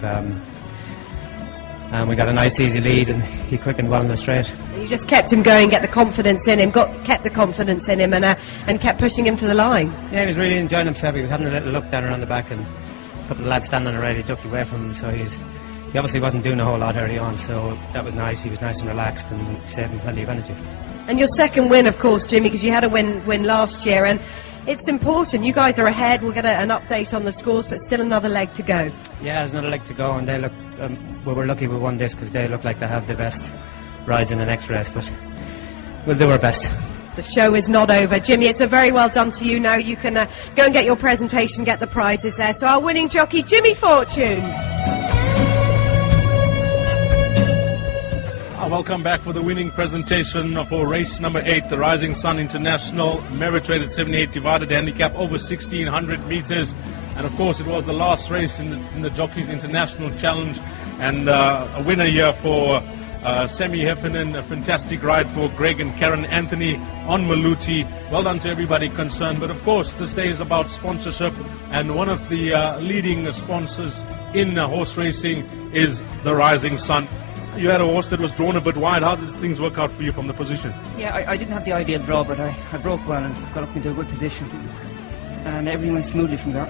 And we got a nice easy lead, and he quickened well in the straight. You just kept him going, get the confidence in him, kept the confidence in him, and kept pushing him to the line. Yeah, he was really enjoying himself. He was having a little look down around the back, and a couple of lads standing on the right, he ducked away from him, so he obviously wasn't doing a whole lot early on, so that was nice. He was nice and relaxed and saving plenty of energy. And your second win, of course, Jimmy, because you had a win last year, and it's important. You guys are ahead. We'll get an update on the scores, but still another leg to go. Yeah, there's another leg to go, and they look. We're lucky we won this because they look like they have the best rides in the next race, but we'll do our best. The show is not over. Jimmy, it's a very well done to you. Now you can go and get your presentation, get the prizes there. So our winning jockey, Jimmy Fortune. Welcome back for the winning presentation for race number 8, the Rising Sun International Merit-Rated 78 divided handicap over 1,600 meters. And of course it was the last race in the Jockeys International Challenge, and a winner here for Sammy Heffernan, a fantastic ride for Greg and Karen Anthony on Maluti. Well done to everybody concerned. But of course this day is about sponsorship, and one of the leading sponsors in horse racing is the Rising Sun. You had a horse that was drawn a bit wide. How did things work out for you from the position? Yeah, I didn't have the ideal draw, but I broke well and got up into a good position, and everything went smoothly from there.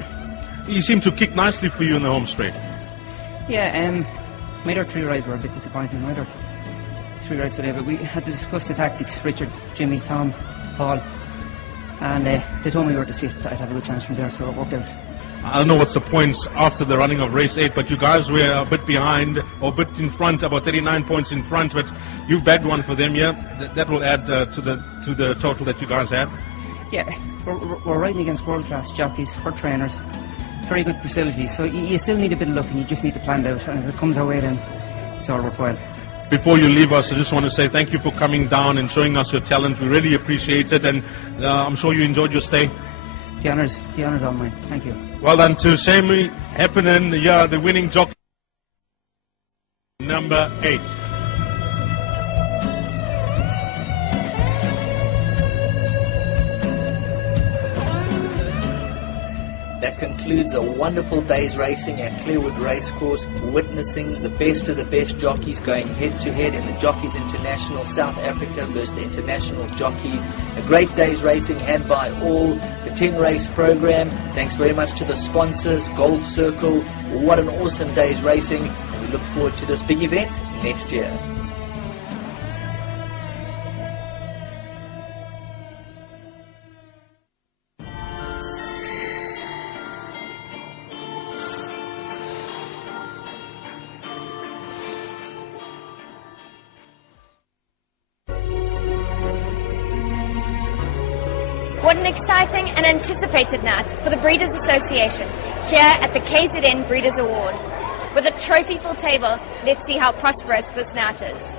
He seemed to kick nicely for you in the home straight. Yeah, made our 3 rides were a bit disappointing. Made our 3 rides today, but we had to discuss the tactics. Richard, Jimmy, Tom, Paul, and they told me we were to see if I'd have a good chance from there, so it worked out. I don't know what's the points after the running of race 8, but you guys were a bit behind, or a bit in front, about 39 points in front, but you bagged one for them, yeah? That will add to the total that you guys had? Yeah, we're riding against world-class jockeys, for trainers, very good facilities, so you still need a bit of luck, and you just need to plan it out, and if it comes our way, then it's all worthwhile. Before you leave us, I just want to say thank you for coming down and showing us your talent. We really appreciate it, and I'm sure you enjoyed your stay. The honour's all mine. Thank you. Well done to Sammy Heffernan, the winning jockey, number 8. That concludes a wonderful day's racing at Clearwood Racecourse, witnessing the best of the best jockeys going head-to-head in the Jockeys International South Africa versus the international jockeys. A great day's racing had by all. The 10-race program. Thanks very much to the sponsors, Gold Circle. What an awesome day's racing, and we look forward to this big event next year. What an exciting and anticipated night for the Breeders' Association here at the KZN Breeders' Award. With a trophy-full table, let's see how prosperous this night is.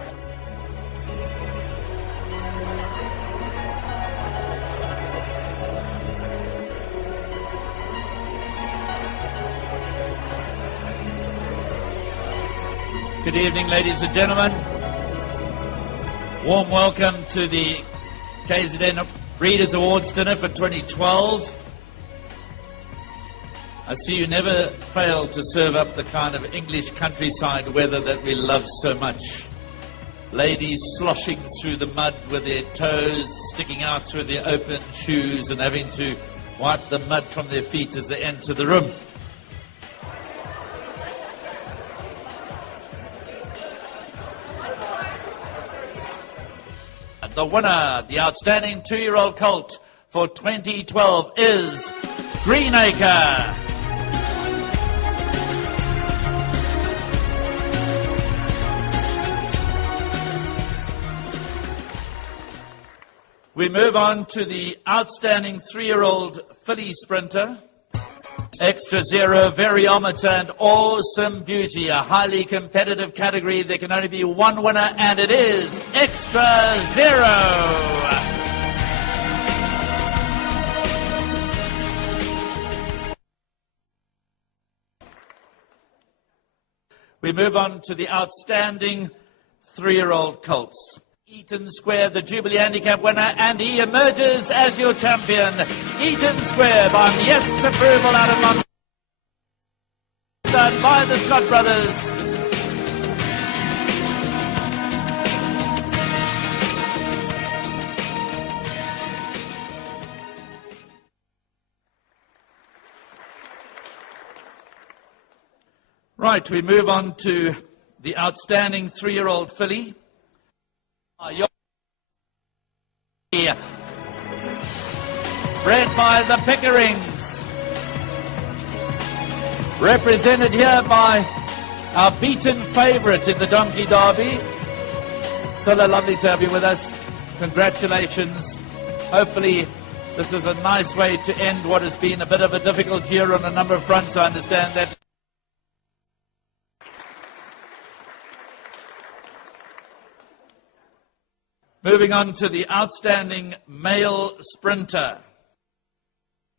Good evening, ladies and gentlemen. Warm welcome to the KZN Breeders' Awards dinner for 2012. I see you never fail to serve up the kind of English countryside weather that we love so much. Ladies sloshing through the mud with their toes sticking out through their open shoes and having to wipe the mud from their feet as they enter the room. The winner, the outstanding 2-year-old colt for 2012 is Greenacre. We move on to the outstanding 3-year-old filly sprinter. Extra Zero, Variometer, and Awesome Beauty. A highly competitive category. There can only be one winner, and it is Extra Zero. We move on to the outstanding 3-year-old colts. Eaton Square, the Jubilee Handicap winner, and he emerges as your champion. Eaton Square by Miest's approval out of London. Done by the Scott brothers. Right, we move on to the outstanding 3-year-old filly. Bred by the Pickerings. Represented here by our beaten favourite in the Donkey Derby. Silla, lovely to have you with us. Congratulations. Hopefully this is a nice way to end what has been a bit of a difficult year on a number of fronts. I understand that. Moving on to the outstanding male sprinter.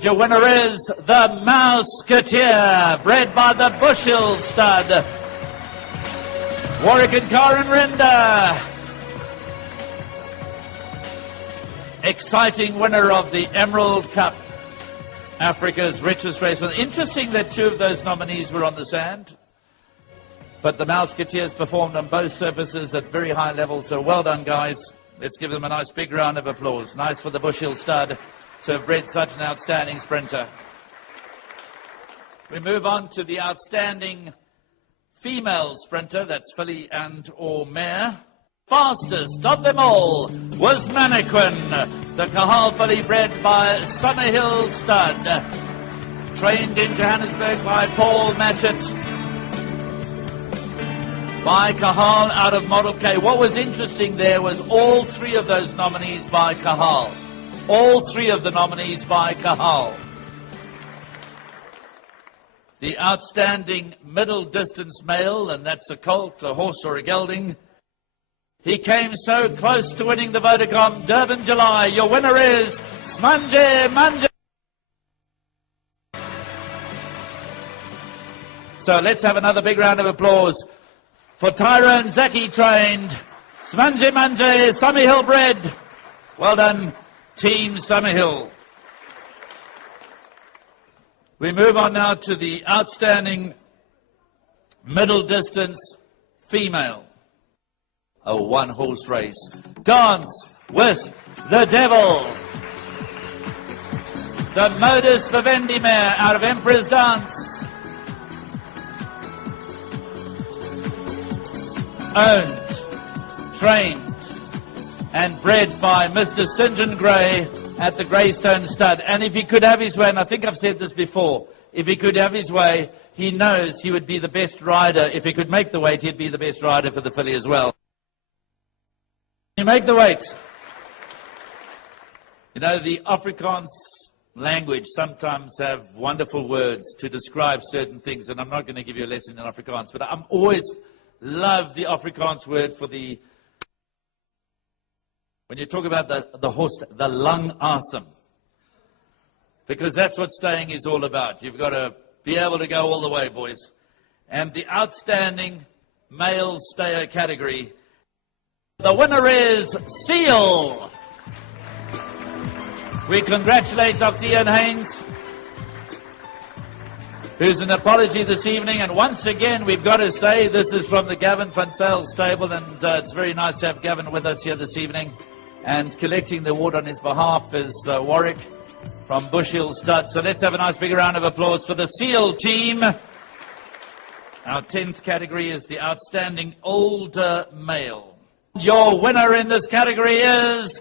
Your winner is the Mouseketeer, bred by the Bushhill stud. Warwick and Karen Rinder. Exciting winner of the Emerald Cup, Africa's richest race. Interesting that 2 of those nominees were on the sand. But the Mouseketeers performed on both surfaces at very high levels, so well done, guys. Let's give them a nice big round of applause. Nice for the Bushhill stud to have bred such an outstanding sprinter. We move on to the outstanding female sprinter, that's filly and or mare. Fastest of them all was Mannequin, the Cahal filly bred by Summerhill stud. Trained in Johannesburg by Paul Matchett. By Cahal out of Model K. What was interesting there was all 3 of those nominees by Cahal. All 3 of the nominees by Cahal. The outstanding middle distance male, and that's a colt, a horse or a gelding. He came so close to winning the Vodacom Durban July. Your winner is Smanje Manje. So let's have another big round of applause for Tyrone Zaki trained, Smanje Manje, Summerhill bred. Well done, Team Summerhill. We move on now to the outstanding middle distance female. A 1-horse race. Dance with the Devil. The Modus Vivendi mare out of Emperor's Dance. Owned, trained, and bred by Mr. St. John Gray at the Greystone Stud. And if he could have his way, and I think I've said this before, if he could have his way, he knows he would be the best rider. If he could make the weight, he'd be the best rider for the filly as well. You make the weight. You know, the Afrikaans language sometimes have wonderful words to describe certain things, and I'm not going to give you a lesson in Afrikaans, but I'm always love the Afrikaans word for the, when you talk about the horse, the lung asem. Because that's what staying is all about. You've got to be able to go all the way, boys. And the outstanding male stayer category, the winner is Seal. We congratulate Dr. Ian Haynes, who's an apology this evening, and once again we've got to say this is from the Gavin Van Zyl stable, and it's very nice to have Gavin with us here this evening. And collecting the award on his behalf is Warwick from Bushhill Stud. So let's have a nice big round of applause for the Seal team. Our 10th category is the outstanding older male. Your winner in this category is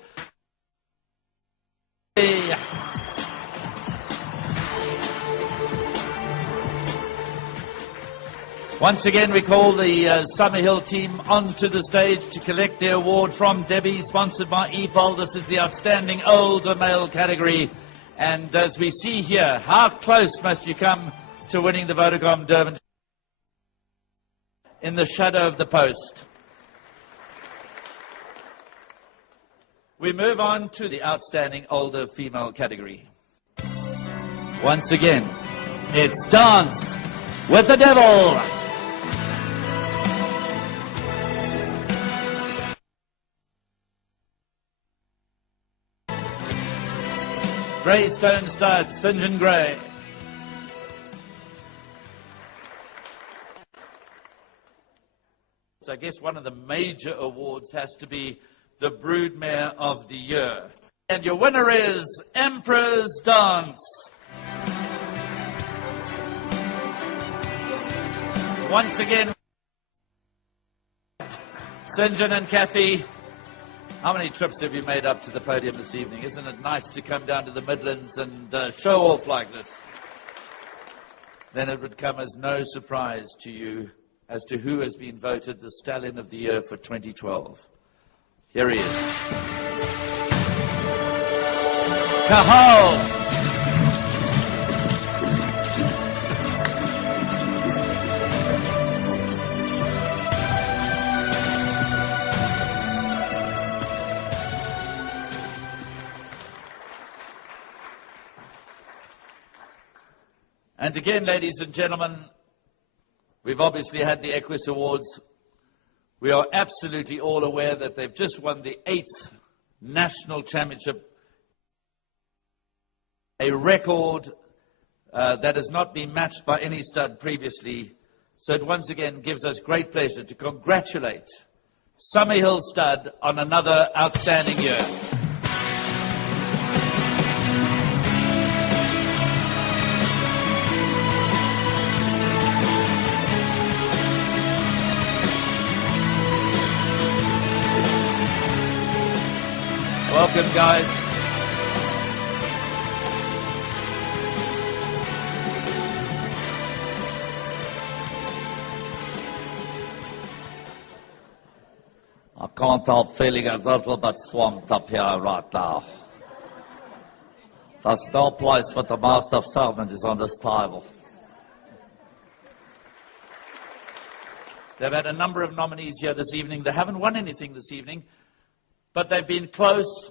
Once again, we call the Summerhill team onto the stage to collect the award from Debbie, sponsored by EPOL. This is the outstanding older male category. And as we see here, how close must you come to winning the Vodacom Durban in the shadow of the post. We move on to the outstanding older female category. Once again, it's Dance with the Devil. Greystone stud, St. John Grey. So I guess one of the major awards has to be the Broodmare of the Year. And your winner is Emperor's Dance. Once again, St. John and Kathy, how many trips have you made up to the podium this evening? Isn't it nice to come down to the Midlands and show off like this? Then it would come as no surprise to you as to who has been voted the Stallion of the Year for 2012. Here he is. Kahal. And again, ladies and gentlemen, we've obviously had the Equus Awards. We are absolutely all aware that they've just won the 8th National Championship, a record that has not been matched by any stud previously. So it once again gives us great pleasure to congratulate Summerhill Stud on another outstanding year. Welcome, guys. I can't help feeling a little bit swamped up here right now. There's no place for the Master of Ceremonies on this table. They've had a number of nominees here this evening. They haven't won anything this evening, but they've been close,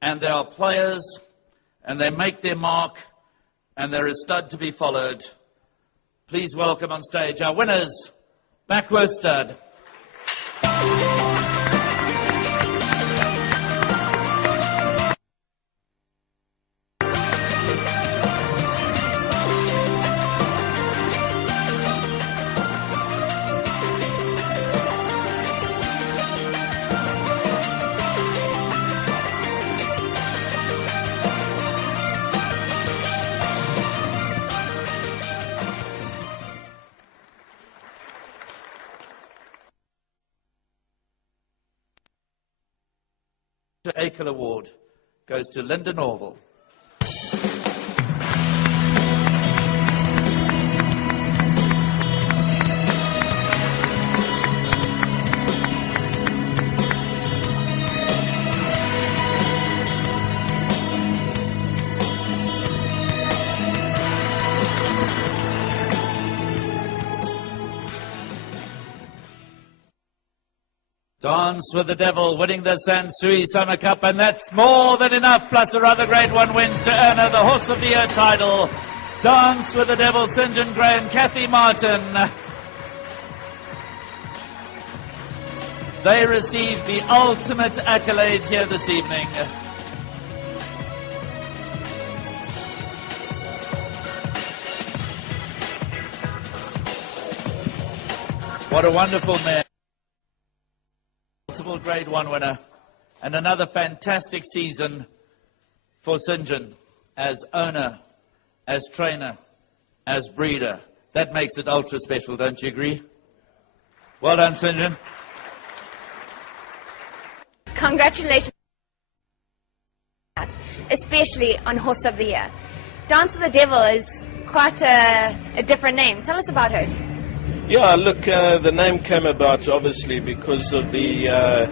and they are players, and they make their mark, and they're a stud to be followed. Please welcome on stage our winners, Backworth Stud. The Akel Award goes to Linda Norval. Dance with the Devil, winning the Sansui Summer Cup, and that's more than enough, plus a rather Grade 1 wins to earn her the Horse of the Year title. Dance with the Devil, St. John Grey and Kathy Martin. They receive the ultimate accolade here this evening. What a wonderful man. Multiple Grade 1 winner, and another fantastic season for St. John as owner, as trainer, as breeder. That makes it ultra special, don't you agree? Well done, St. John. Congratulations, especially on Horse of the Year. Dance of the Devil is quite a different name. Tell us about her. Yeah, look, the name came about obviously because of the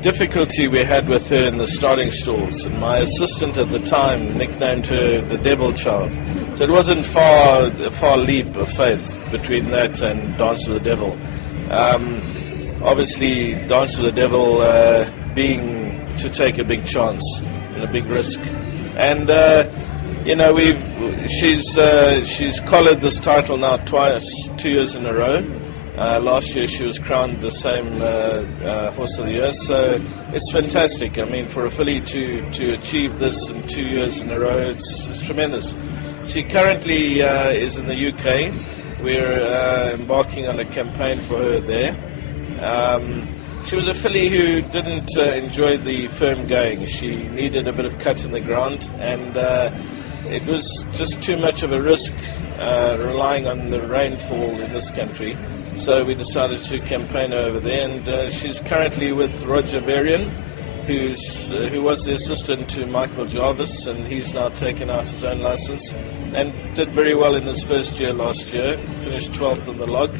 difficulty we had with her in the starting stalls, and my assistant at the time nicknamed her the Devil Child. So it wasn't a far leap of faith between that and Dance with the Devil. Obviously, Dance with the Devil being to take a big chance and a big risk, and you know, she's collared this title now twice, 2 years in a row. Last year she was crowned the same Horse of the Year, so it's fantastic. I mean, for a filly to achieve this in 2 years in a row, it's tremendous. She currently is in the UK. We're embarking on a campaign for her there. She was a filly who didn't enjoy the firm going. She needed a bit of cut in the ground, and it was just too much of a risk relying on the rainfall in this country. So we decided to campaign her over there, and she's currently with Roger Varian, who was the assistant to Michael Jarvis, and he's now taken out his own license and did very well in his first year last year, finished 12th on the log,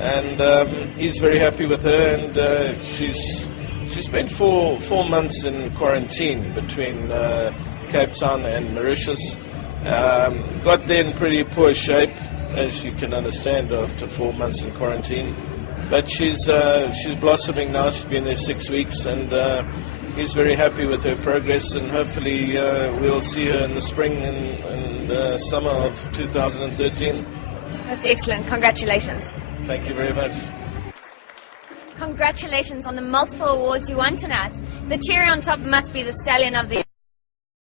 and he's very happy with her, and she spent four months in quarantine between Cape Town and Mauritius. Got there in pretty poor shape, as you can understand, after 4 months in quarantine. But she's blossoming now. She's been there 6 weeks, and he's very happy with her progress. And hopefully we'll see her in the spring and summer of 2013. That's excellent. Congratulations. Thank you very much. Congratulations on the multiple awards you won tonight. The cherry on top must be the Stallion of the Year.